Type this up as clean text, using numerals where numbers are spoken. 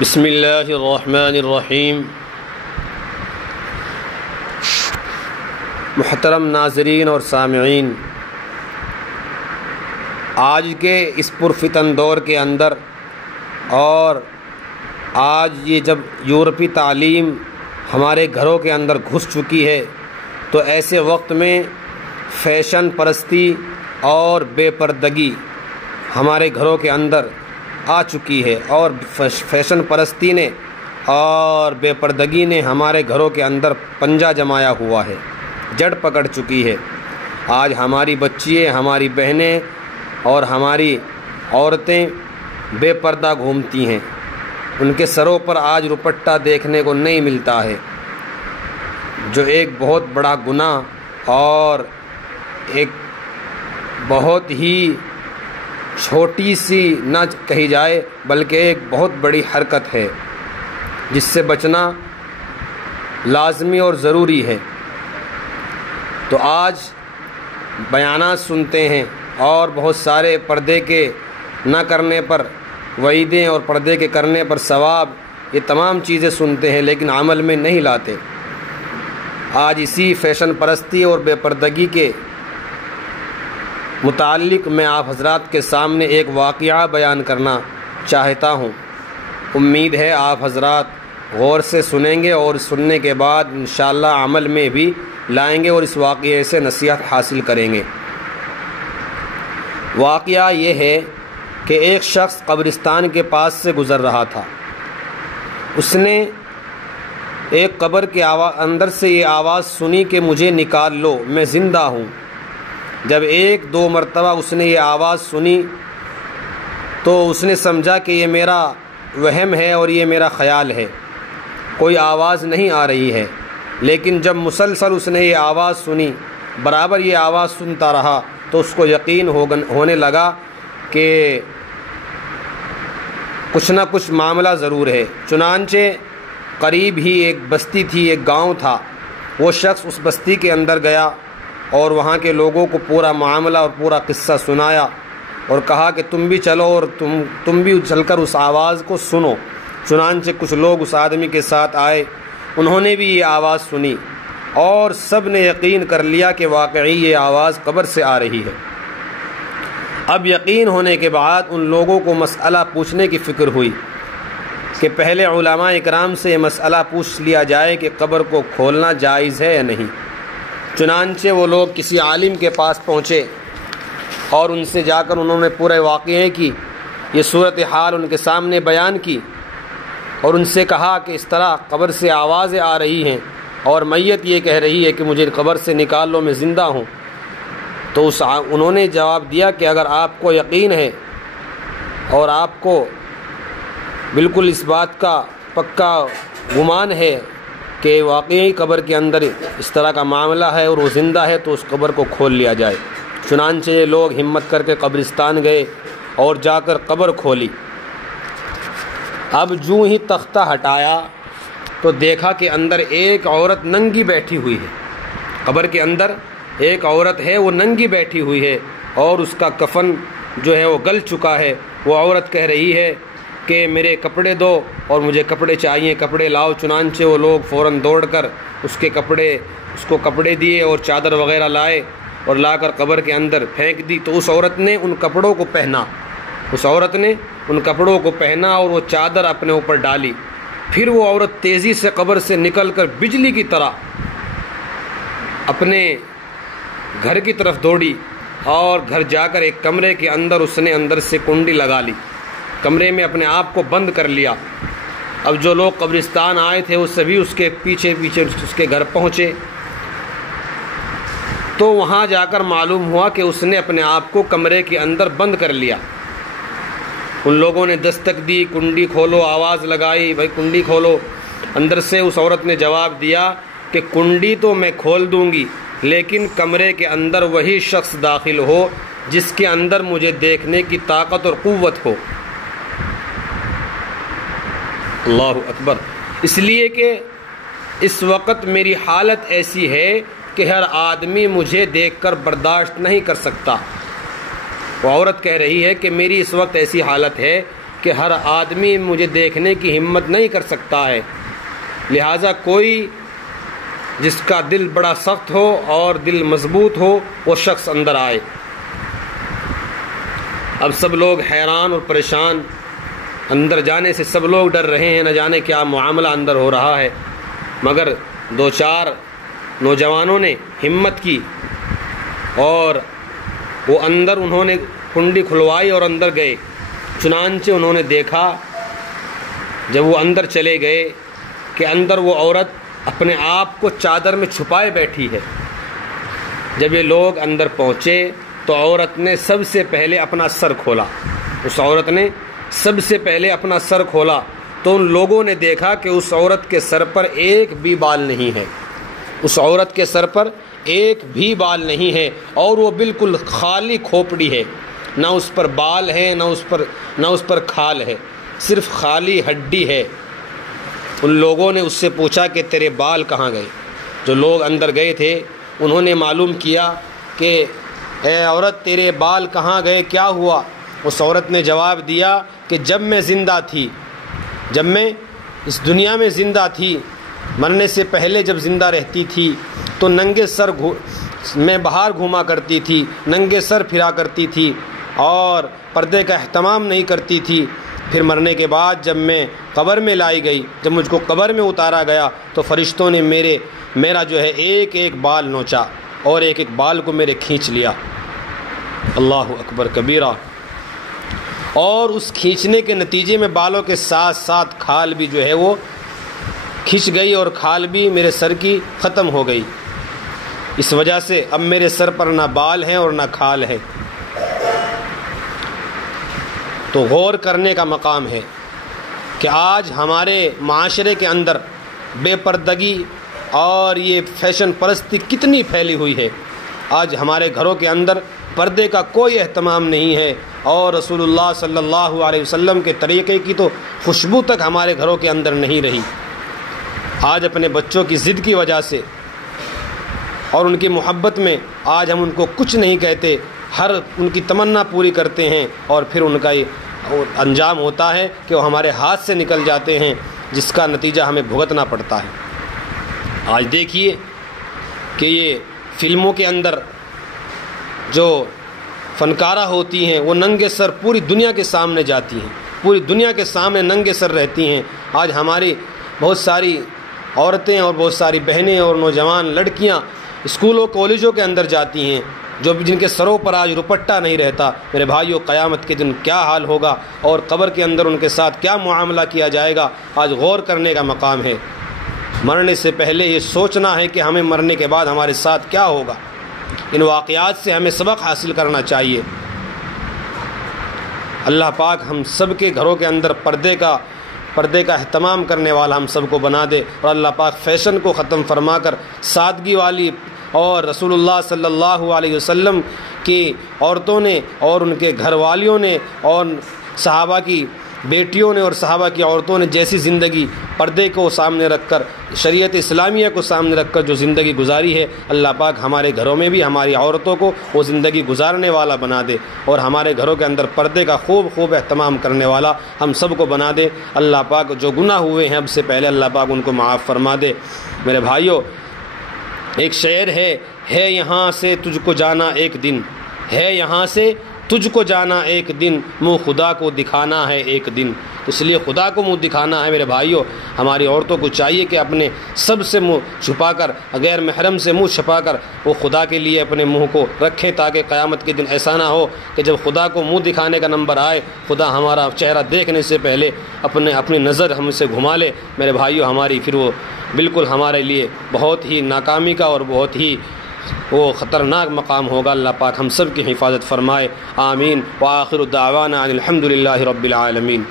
بسم اللہ الرحمن الرحیم۔ محترم ناظرین اور سامعین، آج کے اس پرفتن دور کے اندر اور آج یہ جب یورپی تعلیم ہمارے گھروں کے اندر گھس چکی ہے تو ایسے وقت میں فیشن پرستی اور بے پردگی ہمارے گھروں کے اندر آ چکی ہے، اور فیشن پرستی نے اور بے پردگی نے ہمارے گھروں کے اندر پنجہ جمایا ہوا ہے، جڑ پکڑ چکی ہے۔ آج ہماری بچیاں، ہماری بہنیں اور ہماری عورتیں بے پردہ گھومتی ہیں، ان کے سروں پر آج دوپٹہ دیکھنے کو نہیں ملتا ہے، جو ایک بہت بڑا گناہ اور ایک بہت ہی چھوٹی سی نہ کہی جائے بلکہ ایک بہت بڑی حرکت ہے، جس سے بچنا لازمی اور ضروری ہے۔ تو آج بیانات سنتے ہیں اور بہت سارے پردے کے نہ کرنے پر وعیدیں اور پردے کے کرنے پر ثواب، یہ تمام چیزیں سنتے ہیں لیکن عمل میں نہیں لاتے۔ آج اسی فیشن پرستی اور بے پردگی کے متعلق میں آپ حضرات کے سامنے ایک واقعہ بیان کرنا چاہتا ہوں۔ امید ہے آپ حضرات غور سے سنیں گے اور سننے کے بعد انشاءاللہ عمل میں بھی لائیں گے اور اس واقعے سے نصیحت حاصل کریں گے۔ واقعہ یہ ہے کہ ایک شخص قبرستان کے پاس سے گزر رہا تھا۔ اس نے ایک قبر کے اندر سے یہ آواز سنی کہ مجھے نکال لو، میں زندہ ہوں۔ جب ایک دو مرتبہ اس نے یہ آواز سنی تو اس نے سمجھا کہ یہ میرا وہم ہے اور یہ میرا خیال ہے، کوئی آواز نہیں آ رہی ہے۔ لیکن جب مسلسل اس نے یہ آواز سنی، برابر یہ آواز سنتا رہا، تو اس کو یقین ہونے لگا کہ کچھ نہ کچھ معاملہ ضرور ہے۔ چنانچہ قریب ہی ایک بستی تھی، ایک گاؤں تھا۔ وہ شخص اس بستی کے اندر گیا اور وہاں کے لوگوں کو پورا معاملہ اور پورا قصہ سنایا اور کہا کہ تم بھی چلو اور تم بھی چل کر اس آواز کو سنو۔ چنانچہ کچھ لوگ اس آدمی کے ساتھ آئے، انہوں نے بھی یہ آواز سنی اور سب نے یقین کر لیا کہ واقعی یہ آواز قبر سے آ رہی ہے۔ اب یقین ہونے کے بعد ان لوگوں کو مسئلہ پوچھنے کی فکر ہوئی کہ پہلے علماء اکرام سے یہ مسئلہ پوچھ لیا جائے کہ قبر کو کھولنا جائز ہے یا نہیں۔ چنانچہ وہ لوگ کسی عالم کے پاس پہنچے اور ان سے جا کر انہوں نے پورے واقعے کی یہ صورتحال ان کے سامنے بیان کی اور ان سے کہا کہ اس طرح قبر سے آوازیں آ رہی ہیں اور میت یہ کہہ رہی ہے کہ مجھے قبر سے نکال لو، میں زندہ ہوں۔ تو انہوں نے جواب دیا کہ اگر آپ کو یقین ہے اور آپ کو بالکل اس بات کا پکا گمان ہے کہ واقعی قبر کے اندر اس طرح کا معاملہ ہے اور وہ زندہ ہے، تو اس قبر کو کھول لیا جائے۔ چنانچہ یہ لوگ ہمت کر کے قبرستان گئے اور جا کر قبر کھولی۔ اب جو ہی تختہ ہٹایا تو دیکھا کہ اندر ایک عورت ننگی بیٹھی ہوئی ہے۔ قبر کے اندر ایک عورت ہے، وہ ننگی بیٹھی ہوئی ہے اور اس کا کفن جو ہے وہ گل چکا ہے۔ وہ عورت کہہ رہی ہے کہ میرے کپڑے دو اور مجھے کپڑے چاہیے، کپڑے لاؤ۔ چنانچہ وہ لوگ فوراً دوڑ کر اس کو کپڑے دیے اور چادر وغیرہ لائے اور لا کر قبر کے اندر پھینک دی۔ تو اس عورت نے ان کپڑوں کو پہنا اور وہ چادر اپنے اوپر ڈالی۔ پھر وہ عورت تیزی سے قبر سے نکل کر بجلی کی طرح اپنے گھر کی طرف دوڑی اور گھر جا کر ایک کمرے کے اندر اس نے اندر سے کنڈی لگا لی، کمرے میں اپنے آپ کو بند کر لیا۔ اب جو لوگ قبرستان آئے تھے وہ سبھی اس کے پیچھے اس کے گھر پہنچے، تو وہاں جا کر معلوم ہوا کہ اس نے اپنے آپ کو کمرے کے اندر بند کر لیا۔ ان لوگوں نے دستک دی، کنڈی کھولو، آواز لگائی، بھائی کنڈی کھولو۔ اندر سے اس عورت نے جواب دیا کہ کنڈی تو میں کھول دوں گی، لیکن کمرے کے اندر وہی شخص داخل ہو جس کے اندر مجھے دیکھنے کی طاقت اور قوت ہو۔ اللہ اکبر۔ اس لیے کہ اس وقت میری حالت ایسی ہے کہ ہر آدمی مجھے دیکھ کر برداشت نہیں کر سکتا۔ وہ عورت کہہ رہی ہے کہ میری اس وقت ایسی حالت ہے کہ ہر آدمی مجھے دیکھنے کی ہمت نہیں کر سکتا ہے، لہٰذا کوئی جس کا دل بڑا سخت ہو اور دل مضبوط ہو وہ شخص اندر آئے۔ اب سب لوگ حیران اور پریشان، اندر جانے سے سب لوگ ڈر رہے ہیں، نہ جانے کیا معاملہ اندر ہو رہا ہے، مگر دو چار نوجوانوں نے ہمت کی اور وہ اندر انہوں نے کنڈی کھلوائی اور اندر گئے۔ چنانچہ انہوں نے دیکھا جب وہ اندر چلے گئے کہ اندر وہ عورت اپنے آپ کو چادر میں چھپائے بیٹھی ہے۔ جب یہ لوگ اندر پہنچے تو عورت نے سب سے پہلے اپنا سر کھولا، اس عورت نے سب سے پہلے اپنا سر کھولا تو ان لوگوں نے دیکھا کہ اس عورت کے سر پر ایک بھی بال نہیں ہے، اس عورت کے سر پر ایک بھی بال نہیں ہے اور وہ بالکل خالی کھوپڑی ہے، نہ اس پر بال ہے نہ اس پر کھال ہے، صرف خالی ہڈی ہے۔ ان لوگوں نے اس سے پوچھا کہ تیرے بال کہاں گئے؟ جو لوگ اندر گئے تھے انہوں نے معلوم کیا کہ اے عورت تیرے بال کہاں گئے، کیا ہوا؟ اس عورت نے جواب دیا کہ جب میں زندہ تھی، جب میں اس دنیا میں زندہ تھی، مرنے سے پہلے جب زندہ رہتی تھی تو ننگے سر میں باہر گھوما کرتی تھی، ننگے سر پھرا کرتی تھی اور پردے کا اہتمام نہیں کرتی تھی۔ پھر مرنے کے بعد جب میں قبر میں لائی گئی، جب مجھ کو قبر میں اتارا گیا تو فرشتوں نے میرا جو ہے ایک ایک بال نوچا اور ایک ایک بال کو میرے کھینچ لیا۔ اللہ اکبر کبیرہ۔ اور اس کھینچنے کے نتیجے میں بالوں کے ساتھ ساتھ کھال بھی جو ہے وہ کھنچ گئی اور کھال بھی میرے سر کی ختم ہو گئی۔ اس وجہ سے اب میرے سر پر نہ بال ہیں اور نہ کھال ہے۔ تو غور کرنے کا مقام ہے کہ آج ہمارے معاشرے کے اندر بے پردگی اور یہ فیشن پرستی کتنی پھیلی ہوئی ہے۔ آج ہمارے گھروں کے اندر پردے کا کوئی اہتمام نہیں ہے اور رسول اللہ صلی اللہ علیہ وسلم کے طریقے کی تو خوشبو تک ہمارے گھروں کے اندر نہیں رہی۔ آج اپنے بچوں کی ضد کی وجہ سے اور ان کی محبت میں آج ہم ان کو کچھ نہیں کہتے، ہر ان کی تمنا پوری کرتے ہیں اور پھر ان کا یہ انجام ہوتا ہے کہ وہ ہمارے ہاتھ سے نکل جاتے ہیں، جس کا نتیجہ ہمیں بھگتنا پڑتا ہے۔ آج دیکھیے کہ یہ فلموں کے اندر جو فنکارہ ہوتی ہیں وہ ننگے سر پوری دنیا کے سامنے جاتی ہیں، پوری دنیا کے سامنے ننگے سر رہتی ہیں۔ آج ہماری بہت ساری عورتیں اور بہت ساری بہنیں اور نوجوان لڑکیاں اسکولوں کالجوں کے اندر جاتی ہیں جن کے سروں پر آج دوپٹہ نہیں رہتا۔ میرے بھائیوں، قیامت کے دن کیا حال ہوگا اور قبر کے اندر ان کے ساتھ کیا معاملہ کیا جائے گا، آج غور کرنے کا مقام ہے۔ مرنے سے پہلے یہ سوچنا ہے کہ ہمیں مرنے کے بعد ہمارے ساتھ کیا ہوگا۔ ان واقعات سے ہمیں سبق حاصل کرنا چاہیے۔ اللہ پاک ہم سب کے گھروں کے اندر پردے کا اہتمام کرنے والا ہم سب کو بنا دے، اور اللہ پاک فیشن کو ختم فرما کر سادگی والی اور رسول اللہ صلی اللہ علیہ وسلم کی عورتوں نے اور ان کے گھر والیوں نے اور صحابہ کی بیٹیوں نے اور صحابہ کی عورتوں نے جیسی زندگی پردے کو سامنے رکھ کر، شریعت اسلامیہ کو سامنے رکھ کر جو زندگی گزاری ہے، اللہ پاک ہمارے گھروں میں بھی ہماری عورتوں کو وہ زندگی گزارنے والا بنا دے اور ہمارے گھروں کے اندر پردے کا خوب اہتمام کرنے والا ہم سب کو بنا دے۔ اللہ پاک جو گناہ ہوئے ہیں اب سے پہلے اللہ پاک ان کو معاف فرما دے۔ میرے بھائیوں، ایک شعر ہے یہاں سے تجھ کو جانا ایک دن، ہے یہاں سے تجھ کو جانا ایک دن، منہ خدا کو دکھانا ہے ایک دن۔ اس لیے خدا کو منہ دکھانا ہے میرے بھائیوں۔ ہماری عورتوں کو چاہیے کہ اپنے سب سے منہ چھپا کر، غیر محرم سے منہ چھپا کر وہ خدا کے لیے اپنے منہ کو رکھیں، تاکہ قیامت کے دن ایسا نہ ہو کہ جب خدا کو منہ دکھانے کا نمبر آئے، خدا ہمارا چہرہ دیکھنے سے پہلے اپنی نظر ہم سے گھما لے۔ میرے بھائیوں، ہماری پھر وہ بالکل ہمارے لیے بہت ہی ناکامی کا اور بہت ہی وہ خطرناک مقام ہوگا۔ اللہ پاک ہم سب کی حفاظت فرمائے، آمین۔ وآخر دعوانا ان الحمد للہ رب العالمین۔